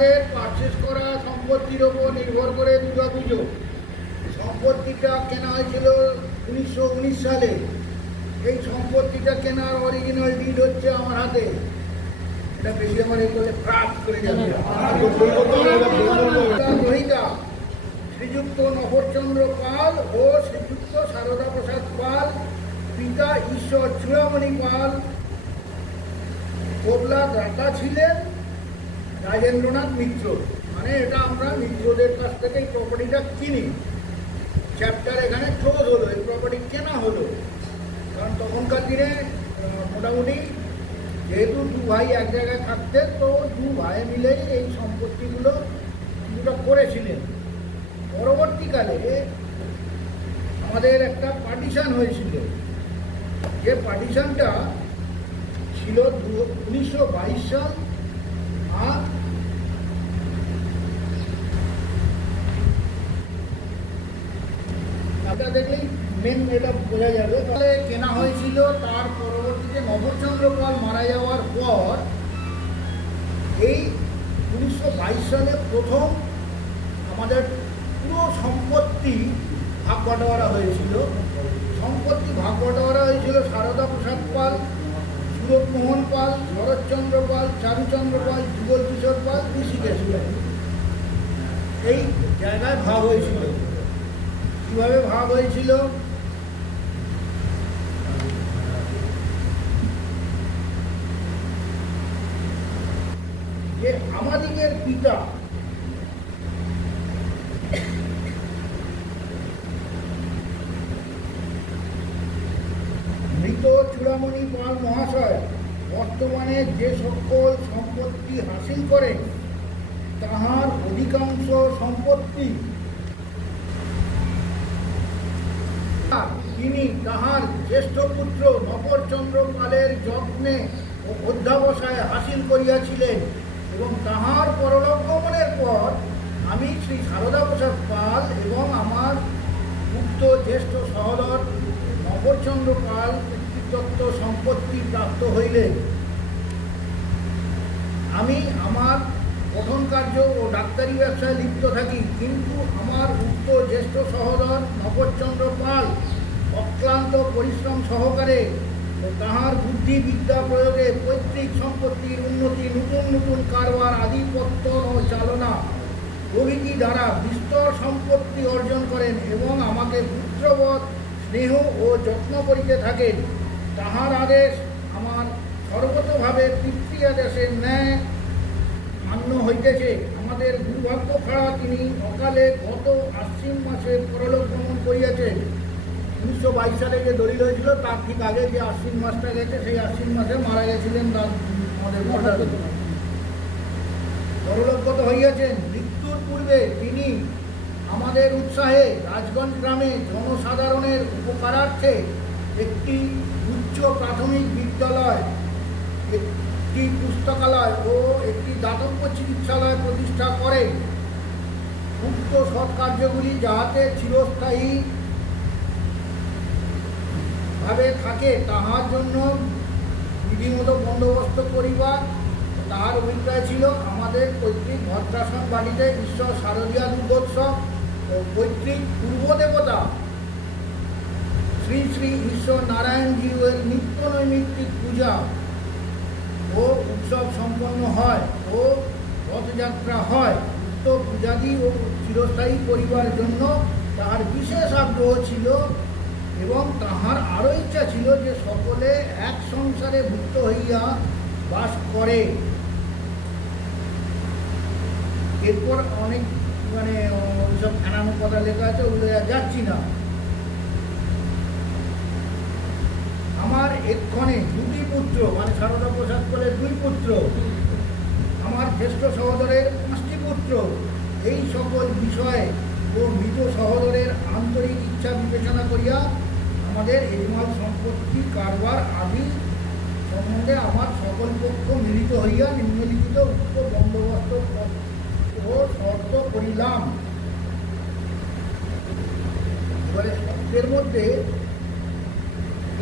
আমাদের পারচেস করা সম্পত্তির ওপর নির্ভর করে দুর্গাপুজো। সম্পত্তিটা কেনা হয়েছিল 1919 সালে। এই সম্পত্তিটা কেনার অরিজিনাল ডিড হচ্ছে আমার হাতে। এটা বেশি আমার এই বলে প্রাপ্ত করে যাবে গ্রহিতা শ্রীযুক্ত নবরচন্দ্র পাল ও শ্রীযুক্ত সারদা প্রসাদ পাল, পিতা ঈশ্বর চূড়ামণি পাল। কবলা দাতা ছিলেন রাজেন্দ্রনাথ মিত্র। মানে এটা আমরা মিত্রদের কাছ থেকে এই প্রপার্টিটা কিনি। চ্যাপ্টার এখানে ক্লোজ হলো, এই প্রপার্টি কেনা হলো। কারণ তখনকার দিনে মোটামুটি যেহেতু দু ভাই এক জায়গায় থাকতেন, তো দু ভাই মিলেই এই সম্পত্তিগুলো কিছুটা করেছিলেন। পরবর্তীকালে আমাদের একটা পার্টিশন হয়েছিল, যে পার্টিশনটা ছিল 1922 সাল। আর এটা দেখলেই মেন এটা বোঝা যাবে। তাহলে কেনা হয়েছিল। তার পরবর্তীতে নবরচন্দ্র পাল মারা যাওয়ার পর এই 1922 সালে প্রথম আমাদের পুরো সম্পত্তি ভাগ বাটোয়ারা হয়েছিল। সম্পত্তি ভাগ বাটোয়ারা হয়েছিল সারদা প্রসাদ পাল, সুরতমোহন পাল, শরৎচন্দ্র পাল, চারুচন্দ্র পাল, যুগল কিশোর পাল, ঋষিকেশ পাল। এই জায়গায় ভাগ হয়েছিল। কিভাবে ভাগ হয়েছিল? যে আমাদিগের পিতা মৃত চূড়ামণি পাল মহাশয় বর্তমানে যে সকল সম্পত্তি হাসিল করেন, তাহার অধিকাংশ সম্পত্তি তিনি তাহার জ্যেষ্ঠ পুত্র নবরচন্দ্র পালের যত্নে ও অধ্যাবসায় হাসিল করিয়াছিলেন, এবং তাহার পরলোক গমনের পর আমি শ্রী সারদা প্রসাদ পাল এবং আমার উক্ত জ্যেষ্ঠ সহোদর নবরচন্দ্র পাল পিতৃদত্ত সম্পত্তি প্রাপ্ত হইলেন। আমি আমার পঠন কার্য ও ডাক্তারি ব্যবসায় লিপ্ত থাকি, কিন্তু আমার উক্ত জ্যেষ্ঠ সহোদর নবরচন্দ্র পাল অক্লান্ত পরিশ্রম সহকারে ও তাহার বুদ্ধি বিদ্যা প্রয়োগে পৈতৃক সম্পত্তির উন্নতি, নতুন নতুন কারবার, আধিপত্যন ও চালনা প্রভৃতি দ্বারা বিস্তর সম্পত্তি অর্জন করেন এবং আমাকে পুত্রবৎ স্নেহ ও যত্ন করিতে থাকেন। তাহার আদেশ আমার সর্বতভাবে পিতৃ আদেশের ন্যায় মান্য হইতেছে। আমাদের দুর্ভাগ্য ছাড়া তিনি অকালে গত আশ্বিন মাসে পরলোক গমন করিয়াছেন। 1922 সালে যে দলিল হয়েছিল তার ঠিক আগে যে আশ্বিন মাসটা গেছে, সেই আশ্বিন মাসে মারা গেছিলেন আমাদের পরলোকগত হইয়াছেন। মৃত্যুর পূর্বে তিনি আমাদের উৎসাহে রাজগঞ্জ গ্রামে জনসাধারণের উপকারার্থে একটি উচ্চ প্রাথমিক বিদ্যালয়, একটি পুস্তকালয় ও একটি দাতব্য চিকিৎসালয় প্রতিষ্ঠা করেন। উক্ত সৎকার্যগুলি যাহাতে চিরস্থায়ী ভাবে থাকে, তাহার জন্য বিধিমতো বন্দোবস্ত করিবা তাহার অভিপ্রায় ছিল। আমাদের পৈতৃক ভদ্রাসন বাড়িতে ঈশ্বর শারদীয়া দুর্গোৎসব ও পৈতৃক পূর্বদেবতা শ্রী শ্রী ঈশ্বর নারায়ণজিউয়ের নিত্য নৈমিত্তিক পূজা ও উৎসব সম্পন্ন হয় ও রথযাত্রা হয়। উক্ত পূজাদি ও চিরস্থায়ী করিবার জন্য তাহার বিশেষ আগ্রহ ছিল, এবং তাহার আরও ইচ্ছা ছিল যে সকলে এক সংসারে ভুক্ত হইয়া বাস করে। এরপর অনেক ওইসব ফেনানো কথা লেখা আছে, ওগুলো যাচ্ছি না। আমার এক্ষণে দুটি পুত্র, মানে সারদা প্রসাদ পালের 2 পুত্র, আমার জ্যেষ্ঠ সহোদরের 5টি পুত্র। এই সকল বিষয়ে ও মৃত সহোদরের আন্তরিক ইচ্ছা বিবেচনা করিয়া আমাদের এজমাল সম্পত্তি কারবার আদি সম্বন্ধে আমার সকল পক্ষ মিলিত হইয়া নিম্নলিখিত উক্ত বন্দোবস্ত ও শর্ত করিলাম। এবারে শর্তের মধ্যে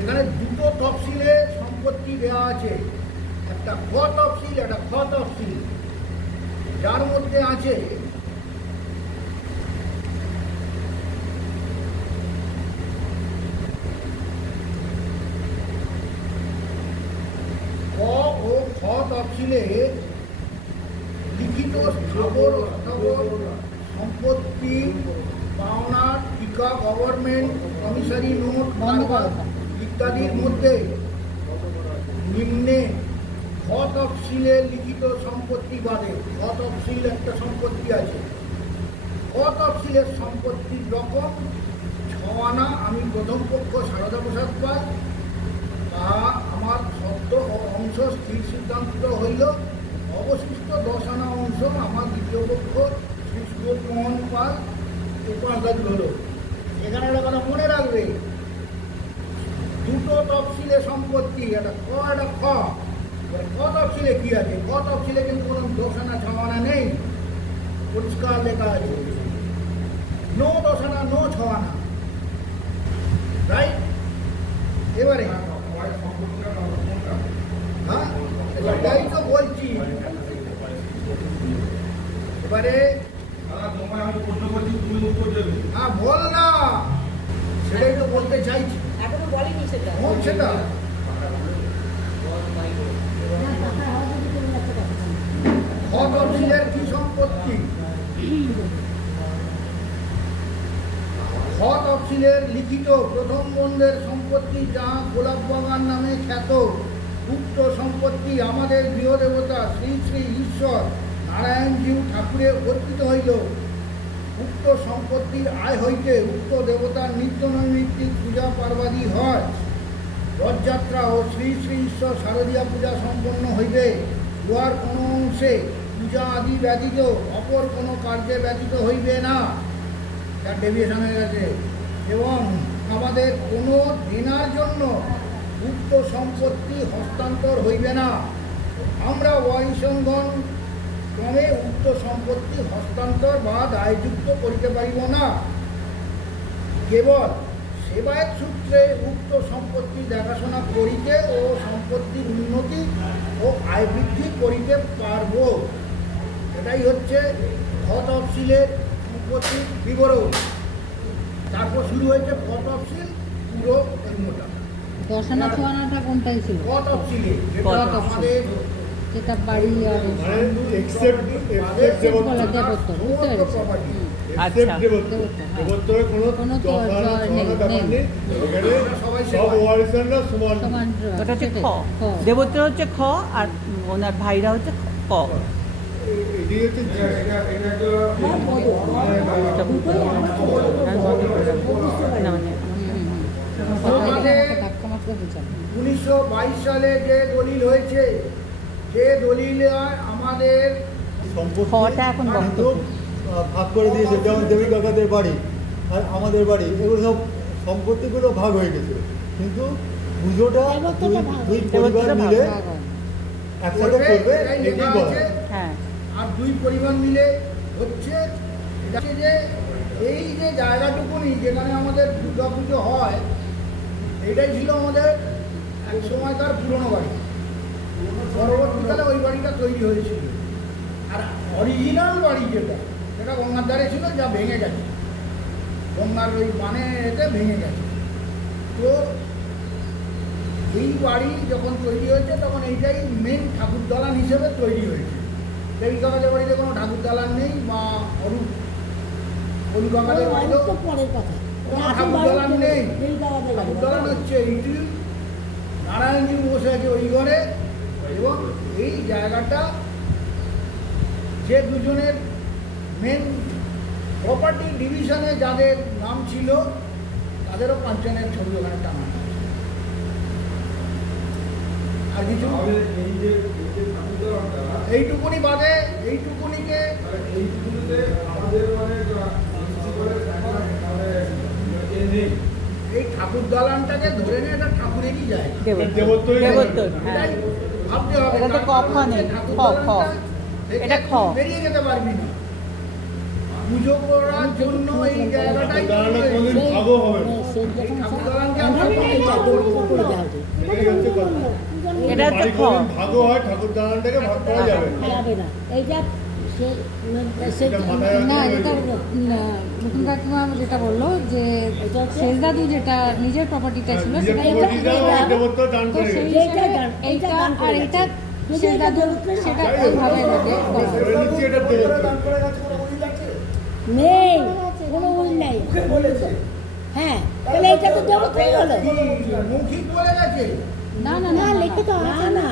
এখানে 2টো তফসিলে সম্পত্তি দেওয়া আছে, একটা ক তফসিল, একটা খ তফসিল। যার মধ্যে আছে ক ও খ তফসিলে লিখিত স্থাবর সম্পত্তি পাওনা টিকা গভর্নমেন্ট কমিশনারি নোট ইত্যাদির মধ্যে নিম্নে খ তফসিলে লিখিত সম্পত্তি বাদে খ তফসিল একটা সম্পত্তি আছে। খ তফসিলের সম্পত্তির রকম 6 আনা আমি প্রথম পক্ষ সারদা প্রসাদ পাল, তা আমার শর্ত ও অংশ স্থির সিদ্ধান্ত হইল। অবশিষ্ট 10 আনা অংশ আমার দ্বিতীয় পক্ষ শ্রী সুবোধমোহন পাল উপার্জন হলো। এখানে একটা কথা মনে রাখবে, দুটো তফসিলে সম্পত্তি, একটা ক একটা খ। ক তফসিলে কি আছে? ক তফসিলে কিন্তু কোনো 10 আনা 6 আনা নেই, পরিষ্কার লেখা আছে নো 10 আনা নো 6 আনা, রাইট? এবারে হ্যাঁ এটাই তো বলছি। এবারে হ্যাঁ বল না, সেটাই তো বলতে চাইছি। এখনো বলেনি সেটা। সেটা খ তফসিলের কি সম্পত্তি? খ তফসিলের লিখিত প্রথম বন্ধের সম্পত্তি যা গোলাপ বাগান নামে খ্যাত, উক্ত সম্পত্তি আমাদের গৃহদেবতা শ্রী শ্রী ঈশ্বর নারায়ণজীউ ঠাকুরে অর্পিত হইল। উক্ত সম্পত্তির আয় হইতে উক্ত দেবতার নিত্য নৈমিত্তিক পূজা পার্বাদি হয়। রথযাত্রা ও শ্রী শ্রী ঈশ্বর শারদীয়া পূজা সম্পন্ন হইবে। উহার কোনো অংশে পূজা আদি ব্যতীত অপর কোনো কার্যে ব্যতীত হইবে না, তার ডেভিয়েশন হয়ে গেছে। এবং আমাদের কোনো দেনার জন্য উক্ত সম্পত্তি হস্তান্তর হইবে না। আমরা ওয়াইসঙ্গন ক্রমে উক্ত সম্পত্তি হস্তান্তর বা দায়যুক্ত করিতে পারিব না। কেবল সেবায়েত সূত্রে উক্ত সম্পত্তি দেখাশোনা করিতে ও সম্পত্তির উন্নতি ও আয় বৃদ্ধি করিতে পারব। এটাই হচ্ছে খ তফসিলের সম্পত্তির বিবরণ। তারপর শুরু হয়েছে খ তফসিল পুরো মোটা। 10 আনা 6 আনাটা কোনটাই ছিল? ক তফসিলে যেটা আমাদের যেটা বাড়ি আর এক্সেপ্ট বলা দেবত্ব, বুঝতে পেরেছি। আচ্ছা দেবত্বরে কোনো নেই, সব ওয়ারিশানরা সমান। ওটা হচ্ছে খ, দেবত্র হচ্ছে খ আর ওনার ভাইরা হচ্ছে ক। এটি হচ্ছে উনিশশো 22 সালে যে দলিল হয়েছে, সে দলিলে আমাদের খটা এখন ভাগ করে দিয়েছে। যেমন দেবী কাকাদের বাড়ি আর আমাদের বাড়ি, এগুলো সব সম্পত্তিগুলো ভাগ হয়ে গেছে, কিন্তু পুজোটা দুই পরিবার মিলে একসাথে করবে, এটাই বলা। হ্যাঁ, আর দুই পরিবার মিলে হচ্ছে যে এই যে জায়গাটুকুনি যেখানে আমাদের দুর্গা পুজো হয়, এটাই ছিল আমাদের এক সময়কার পুরনো বাড়ি। পরবর্তীকালে ওই বাড়িটা তৈরি হয়েছিল। আর অরিজিনাল বাড়ি যেটা, সেটা গঙ্গার ধারে ছিল, যা ভেঙে গেছে, গঙ্গার ওই বানে এতে ভেঙে গেছে। তো এই বাড়ি যখন তৈরি হয়েছে তখন এইটাই মেন ঠাকুর দালান হিসেবে তৈরি হয়েছে। দেবী কাকাদের বাড়িতে কোনো ঠাকুর দালান নেই, বা অরূপ কাকাদের বাড়িতেও ঠাকুর দালান নেই। ঠাকুর দালান হচ্ছে এইটি, নারায়ণজী বসে আছে ওই ঘরে। এবং এই জায়গাটা যে দুজনের মেন প্রপার্টি ডিভিশনে যাদের নাম ছিল, তাদেরও 5 জনের ছবি ওখানে টানা। আর কিছু এইটুকুনি বাদে, এইটুকুনিকে এই ঠাকুর দালানটাকে ধরে নিয়ে একটা ঠাকুরেরই যায়, ভাবতে হবে। এটা তো ক খ নেই, খ খ, এটা খ। বেরিয়ে যেতে পারবি না। পুজো করার জন্য এই জায়গাটাই ভাগও হবে না। এটা হচ্ছে খ। ভাগও হয়, ঠাকুর দালানটাকে ভাগ করা যাবে না। এইটা না যেটা নতুন কাকিমা যেটা বললো যে শেষ দাদু যেটা নিজের প্রপার্টিটা ছিল সেটা তো সেই হিসেবে এইটা আর এটা শেষ দাদু সেটা ওইভাবে নেবে নেই কোনো উইল নাই হ্যাঁ তাহলে এটা তো দেবত্রই হলো মৌখিক বলে গেছে না না না না লিখে তো না না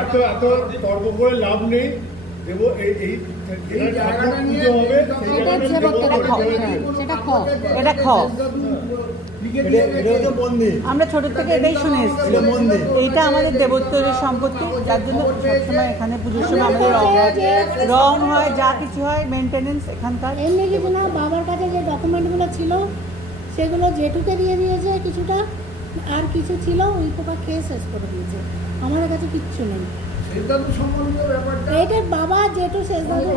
এত তর্ক করে লাভ নেই দেবো এই জায়গাটা নিয়ে হবে এটা যে বক্তব্য সেটা খ এটা খ। এটা হচ্ছে মন্দির, আমরা ছোট থেকে এটাই শুনে এসেছি এটা মন্দির। এইটা আমাদের দেবোত্তরের সম্পত্তি, যার জন্য সবসময় এখানে পুজোর সময় আমাদের রং হয়, যা কিছু হয়, মেনটেনেন্স এখানকার। এমনি কিছু না, বাবার কাছে যে ডকুমেন্টগুলো ছিল সেগুলো জেঠুকে দিয়ে দিয়েছে কিছুটা, আর কিছু ছিল ওই পোকা খেয়ে শেষ করে দিয়েছে। আমাদের কাছে কিচ্ছু নেই। শেষদাদু সম্বন্ধীয় ব্যাপারটা এটা বাবা জেঠু শেষ দাদু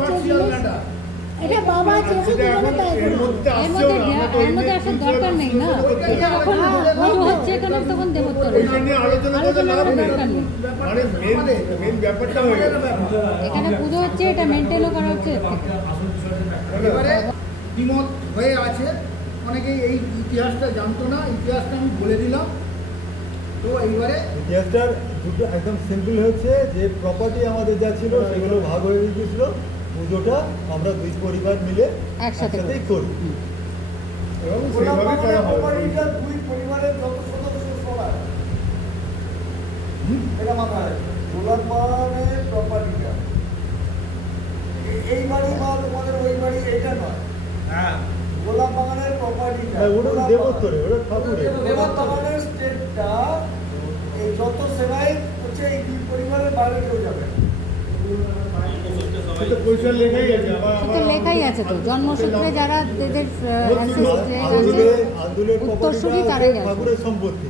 এটা বাবা জেঠু দুজনে তাই এর করলো। মধ্যে এর আসছেও মধ্যে না, আমরা তো এর মধ্যে আসার দরকার নেই না, এটা যখন পুজো হচ্ছে এখানে তখন দেবোত্তর ওইটা নিয়ে আলোচনা করতে লাভ নেই, দরকার নেই। মানে মেন ব্যাপারটা হয়ে গেল। এখানে পুজো হচ্ছে, এটা মেনটেনও করা হচ্ছে এর থেকে। এবারে দ্বিমত হয়ে আছে, অনেকেই এই ইতিহাসটা জানতো না, ইতিহাসটা আমি বলে দিলাম। তো এইবারে ইতিহাসটার দুটো একদম সিম্পল হচ্ছে যে প্রপার্টি আমাদের যা ছিল সেগুলো ভাগ হয়ে গিয়েছিল, পুজোটা আমরা দুই পরিবার মিলে একসাথে একসাথেই করি। এবং সেইভাবে করা হবে। দুই পরিবারের যত সদস্য সবাই এটা মাথায় রাখবে। গোলাপ বাগানের প্রপার্টিটা এই বাড়ি বা তোমাদের ওই বাড়ি এটা নয়, হ্যাঁ গোলাপ বাগানের প্রপার্টিটা হ্যাঁ, ওটা দেবোত্তরে, ওটা ঠাকুরের। গোলাপ বাগানের স্টেটটা এই যত সেবাই হচ্ছে এই দুই পরিবারের বাইরে কেউ যাবে না। সেটা পয়সা লেখাই আছে, আবার সেটা লেখাই আছে তো, জন্মসূত্রে যারা এদের আন্দুলের উত্তরসূরি প্রপার্টিটা তারাই আছে। ঠাকুরের সম্পত্তি।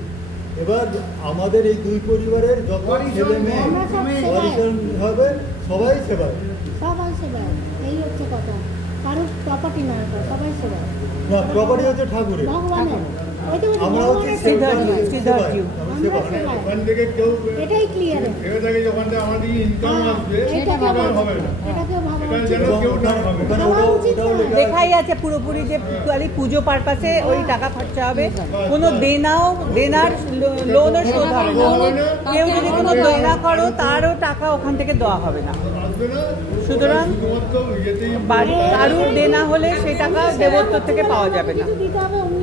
এবার আমাদের এই দুই পরিবারের যত ছেলে মেয়ে আমরা সব সেবায়। অরিজিন হবে সবাই সেবায়। সবাই সেবায়, এই হচ্ছে কথা। কারোর প্রপার্টি না, সবাই সেবায় না, প্রপার্টি হচ্ছে ঠাকুরের। ভগবানের। এটা হচ্ছে আমরা হচ্ছে ভগবানের শ্রীধর সেবা। জি, শ্রীধর জি। আমরা আমরা সেবা। সেবায়। ওখান থেকে কেউ এটাই ক্লিয়ার। ভেবে থাকে যে ওখান থেকে আমাদের ইনকাম আসবে, এটাকে সেটা হবে না। এটাকে ভাবা এটা উচিত। যেন এবং কেউ না ভাবে। ওখানে ভাবা ওটাও উচিত ওটাও না। লেখা লেখাই আছে পুরোপুরি যে খালি পুজো পারপাসে ওই টাকা খরচা হবে, কোনো দেনার লোনও শোধ হবে না। কেউ যদি কোনো দেনা করো তারও টাকা ওখান থেকে দেওয়া হবে না। আসবে না, সুতরাং শুধুমাত্র ইয়েতেই বাড়ি কারুর দেনা হলে সেই টাকা দেবোত্তর থেকে পাওয়া যাবে না। কিছু দিতে হবে, উনি